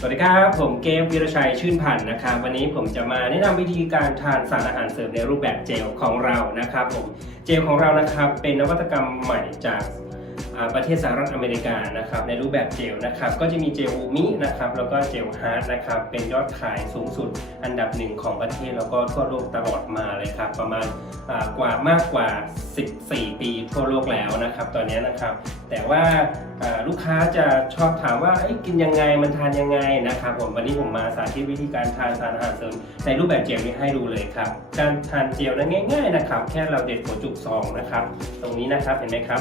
สวัสดีครับ ผมเกมวีรชัยชื่นพันธ์นะครับ วันนี้ผมจะมาแนะนำวิธีการทานสารอาหารเสริมในรูปแบบเจลของเรานะครับผมเจลของเรานะครับเป็นนวัตกรรมใหม่จาก ประเทศสหรัฐอเมริกานะครับในรูปแบบเจลนะครับก็จะมีเจลอูมินะครับแล้วก็เจลฮาร์ดนะครับเป็นยอดขายสูงสุดอันดับหนึ่งของประเทศแล้วก็ทั่วโลกตลอดมาเลยครับประมาณกว่ามากกว่า 14 ปีทั่วโลกแล้วนะครับตอนนี้นะครับ แต่ว่าลูกค้าจะชอบถามว่ากินยังไงมันทานยังไงนะครับผมวันนี้ผมมาสาธิตวิธีการทานสารอาหารเสริมในรูปแบบเจลนี้ให้ดูเลยครับการทานเจลนั้นง่าย ๆนะครับ แค่เราเด็ดหัวจุกซองนะครับ ตรงนี้นะครับเห็นไหมครับ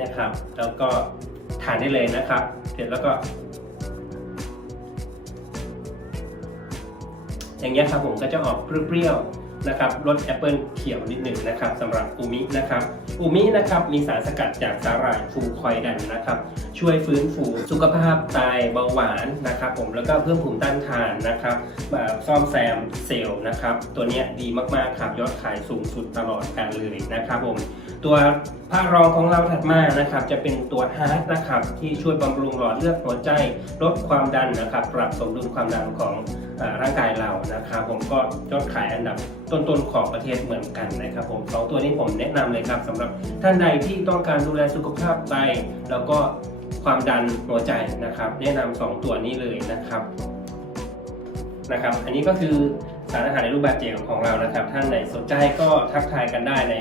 นะครับ แล้วก็ทานได้เลยนะครับ เสร็จแล้วก็ อย่างเงี้ยครับผมก็จะออกเปรี้ยวๆนะครับรสแอปเปิลเขียวนิดหนึ่งนะครับสำหรับอูมินะครับอูมินะครับมีสารสกัดจากสาหร่ายฟูคอยดันนะครับช่วยฟื้นฟูสุขภาพไตเบาหวานนะครับผมแล้วก็เพิ่มภูมิต้านทานนะครับแบบซ่อมแซมเซลล์นะครับตัวเนี้ยดีมากๆครับยอดขายสูงสุดตลอดกาลเลยนะครับผมตัวพระรองของเราถัดมานะครับจะเป็นตัวฮาร์ดนะครับที่ช่วยบำรุงหลอดเลือดหัวใจ ลดความดันนะครับปรับสมดุลความดันของ ร่างกายเรานะครับผมก็ยอดขายอันดับต้นๆของประเทศเหมือนกันนะครับผมสองตัวนี้ผมแนะนำเลยครับสำหรับท่านใดที่ต้องการดูแลสุขภาพไตแล้วก็ความดันหัวใจนะครับ แนะนำสองตัวนี้เลยนะครับนะครับ อันนี้ก็คือ สารอาหารในรูปแบบเจลของเรานะครับ ท่านไหนสนใจก็ทักทายกันได้ใน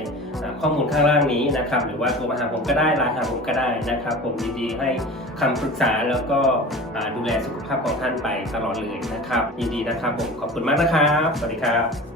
ข้อมูลข้างล่างนี้นะครับ หรือว่าโทรมาหาผมก็ได้ไลน์หาผมก็ได้นะครับ ผมยินดีให้คำปรึกษาแล้วก็ดูแลสุขภาพของท่านไปตลอดเลยนะครับ ยินดีนะครับผมขอบคุณมากนะครับ สวัสดีครับ